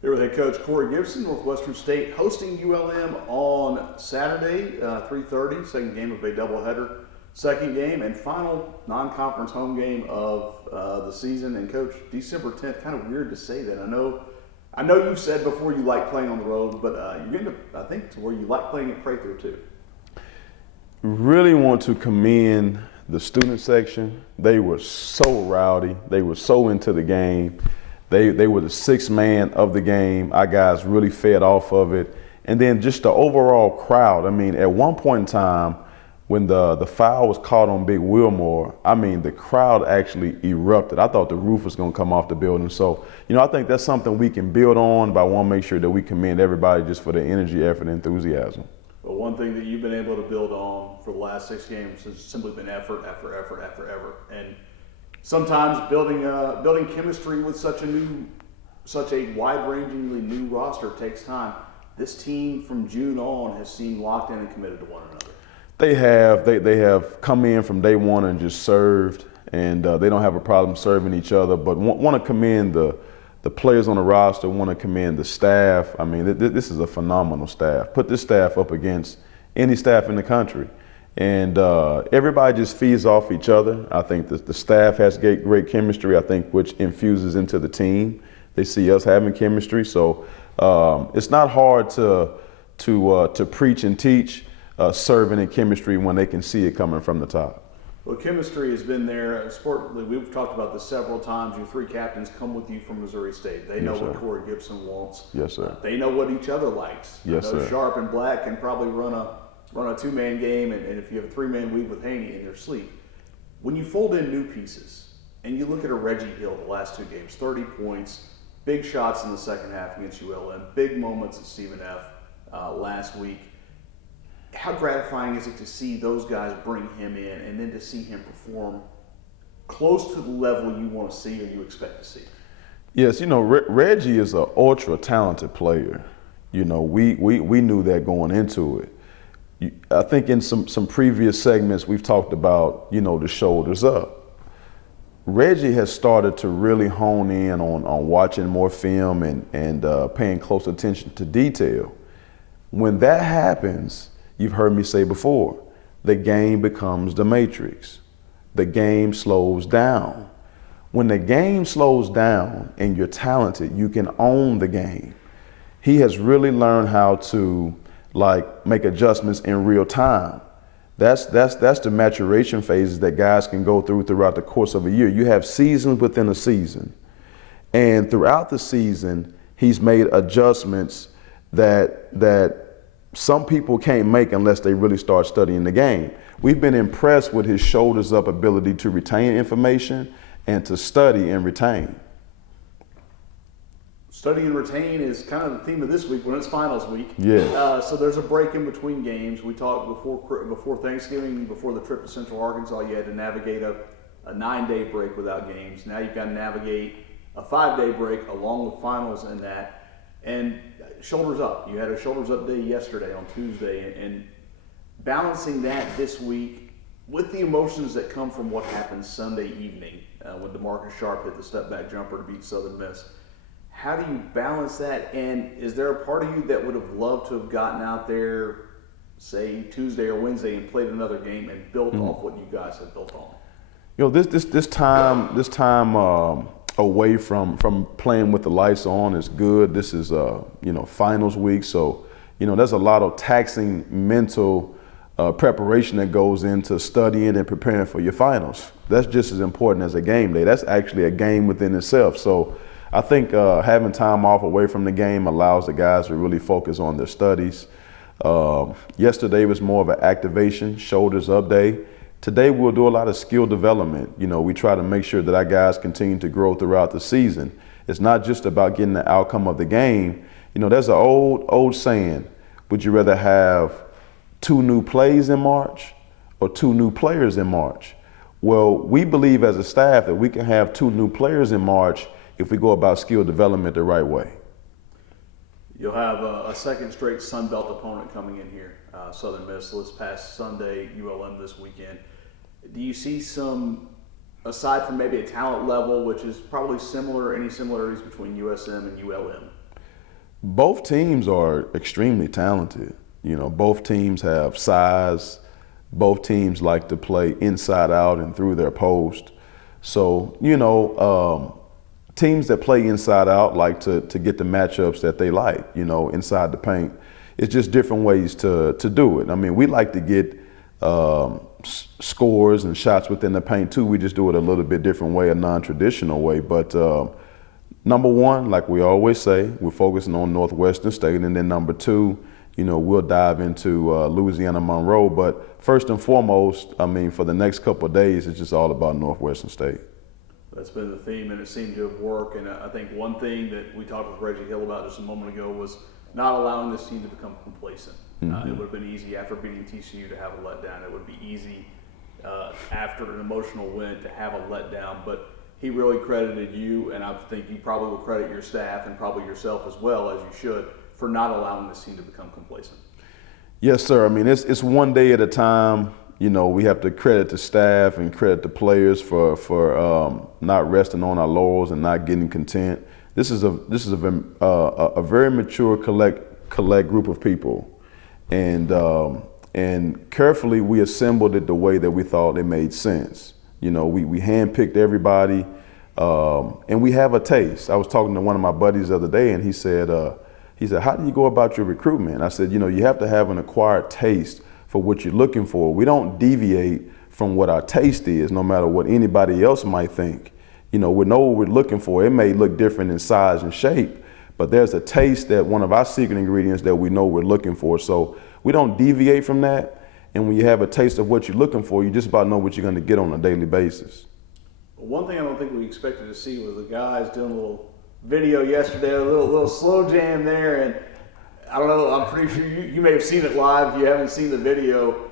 Here with head coach Corey Gipson, Northwestern State hosting ULM on Saturday, 3:30, second game of a doubleheader, second game and final non-conference home game of the season. And Coach, December 10th, kind of weird to say that. I know you've said before you like playing on the road, but you're getting to, I think, to where you like playing at Prather too. Really want to commend the student section. They were so rowdy. They were so into the game. They were the sixth man of the game. Our guys really fed off of it. And then just the overall crowd. I mean, at one point in time, when the foul was caught on Big Wilmore, I mean, the crowd actually erupted. I thought the roof was going to come off the building. So, I think that's something we can build on, but I want to make sure that we commend everybody just for their energy, effort, and enthusiasm. But one thing that you've been able to build on for the last 6 games has simply been effort. And sometimes building chemistry with such a wide-rangingly new roster takes time. This team from June on has seemed locked in and committed to one another. They have come in from day one and just served, and they don't have a problem serving each other. But want to commend the players on the roster. Want to commend the staff. I mean, this is a phenomenal staff. Put this staff up against any staff in the country. And everybody just feeds off each other. I think the staff has great chemistry, I think, which infuses into the team. They see us having chemistry. So it's not hard to preach and teach serving and chemistry when they can see it coming from the top. Well, chemistry has been there. Sportly, we've talked about this several times. Your 3 captains come with you from Missouri State. They know what Corey Gipson wants. Yes, sir. They know what each other likes. Yes, sir. Sharp and Black can probably run a 2-man game, and if you have a 3-man weave with Haney in their sleep. When you fold in new pieces, and you look at a Reggie Hill the last 2 games, 30 points, big shots in the second half against ULM, big moments at Stephen F. Last week. How gratifying is it to see those guys bring him in and then to see him perform close to the level you want to see or you expect to see? Yes, Reggie is an ultra-talented player. We knew that going into it. I think in some previous segments we've talked about, the shoulders up. Reggie has started to really hone in on watching more film and paying close attention to detail. When that happens, you've heard me say before, the game becomes the matrix. The game slows down. When the game slows down and you're talented, you can own the game. He has really learned how to make adjustments in real time. That's the maturation phases that guys can go throughout the course of a year. You have seasons within a season. And throughout the season, he's made adjustments that some people can't make unless they really start studying the game. We've been impressed with his shoulders up ability to retain information and to study and retain. Study and retain is kind of the theme of this week when it's finals week. Yeah. So there's a break in between games. We talked before Thanksgiving, before the trip to Central Arkansas, you had to navigate a 9-day break without games. Now you've got to navigate a 5-day break along with finals and that. And shoulders up. You had a shoulders up day yesterday on Tuesday, and balancing that this week with the emotions that come from what happened Sunday evening when DeMarcus Sharp hit the step back jumper to beat Southern Miss. How do you balance that? And is there a part of you that would have loved to have gotten out there, say Tuesday or Wednesday, and played another game and built off what you guys have built on? This time away from playing with the lights on is good. This is finals week, so there's a lot of taxing mental preparation that goes into studying and preparing for your finals. That's just as important as a game day. That's actually a game within itself. So I think having time off away from the game allows the guys to really focus on their studies. Yesterday was more of an activation, shoulders up day. Today we'll do a lot of skill development. We try to make sure that our guys continue to grow throughout the season. It's not just about getting the outcome of the game. There's an old saying, would you rather have 2 new plays in March or 2 new players in March? Well, we believe as a staff that we can have 2 new players in March if we go about skill development the right way. You'll have a second straight Sun Belt opponent coming in here, Southern Miss this past Sunday, ULM this weekend. Do you see some, aside from maybe a talent level, which is probably similar, any similarities between USM and ULM? Both teams are extremely talented. You know, both teams have size. Both teams like to play inside out and through their post. So, you know, teams that play inside out like to get the matchups that they like, you know, inside the paint. It's just different ways to do it. I mean, we like to get scores and shots within the paint too. We just do it a little bit different way, a non-traditional way. But number one, like we always say, we're focusing on Northwestern State, and then number two, you know, we'll dive into Louisiana Monroe. But first and foremost, I mean, for the next couple of days, it's just all about Northwestern State. That's been the theme, and it seemed to have worked. And I think one thing that we talked with Reggie Hill about just a moment ago was not allowing this team to become complacent. It would have been easy after beating TCU to have a letdown. It would be easy after an emotional win to have a letdown. But he really credited you, and I think you probably will credit your staff and probably yourself as well, as you should, for not allowing this team to become complacent. Yes, sir. I mean, it's one day at a time. You know, we have to credit the staff and credit the players for not resting on our laurels and not getting content. This is a very mature collect group of people, and carefully we assembled it the way that we thought it made sense. You know, we handpicked everybody, and we have a taste. I was talking to one of my buddies the other day, and he said, how do you go about your recruitment? I said, you know, you have to have an acquired taste for what you're looking for. We don't deviate from what our taste is, no matter what anybody else might think. You know, we know what we're looking for. It may look different in size and shape, but there's a taste that one of our secret ingredients that we know we're looking for. So we don't deviate from that. And when you have a taste of what you're looking for, you just about know what you're going to get on a daily basis. One thing I don't think we expected to see was the guys doing a little video yesterday, a little slow jam there, and I don't know, I'm pretty sure you may have seen it live. If you haven't seen the video,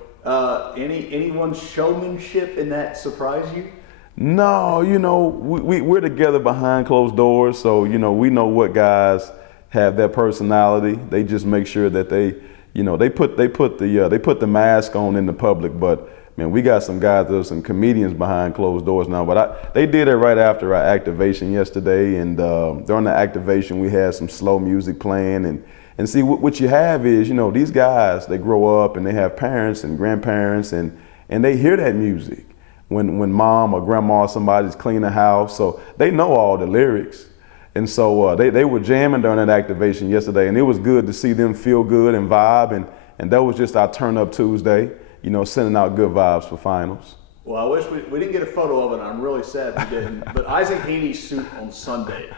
anyone's showmanship in that surprise you? No, you know, we're together behind closed doors, so, you know, we know what guys have their personality. They just make sure that they, you know, they put the mask on in the public, but man, we got some guys, there's some comedians behind closed doors now, but they did it right after our activation yesterday, and during the activation we had some slow music playing, and see what you have is, you know, these guys, they grow up and they have parents and grandparents, and they hear that music when mom or grandma or somebody's cleaning the house, so they know all the lyrics. And so they were jamming during that activation yesterday, and it was good to see them feel good and vibe, and that was just our Turn Up Tuesday, you know, sending out good vibes for finals. Well, I wish we didn't get a photo of it. I'm really sad we didn't. But Isaac Haney's suit on Sunday,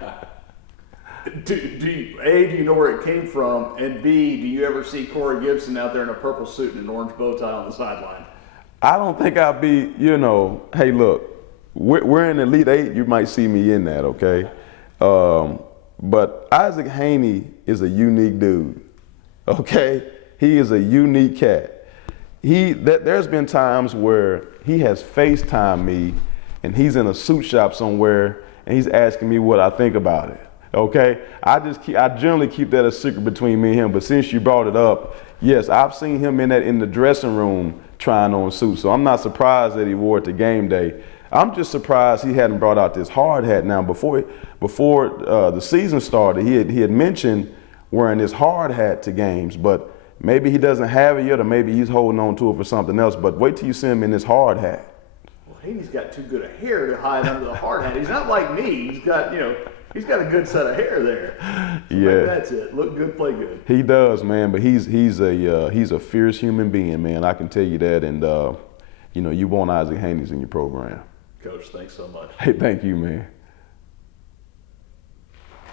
do you know where it came from? And B, do you ever see Corey Gipson out there in a purple suit and an orange bow tie on the sideline? I don't think I'll be, you know, hey, look, we're in Elite Eight. You might see me in that, okay? But Isaac Haney is a unique dude, okay? He is a unique cat. There's been times where he has FaceTimed me and he's in a suit shop somewhere and he's asking me what I think about it, okay? I generally keep that a secret between me and him, but since you brought it up, yes, I've seen him in the dressing room trying on suits, so I'm not surprised that he wore it to game day. I'm just surprised he hadn't brought out this hard hat now. Before the season started, he had mentioned wearing this hard hat to games, but maybe he doesn't have it yet, or maybe he's holding on to it for something else. But wait till you see him in this hard hat. Well, Haney's got too good a hair to hide under the hard hat. He's not like me. He's got a good set of hair there. So yeah, that's it. Look good, play good. He does, man. But he's a fierce human being, man. I can tell you that. And you know, you want Isaac Haney's in your program. Coach, thanks so much. Hey, thank you, man.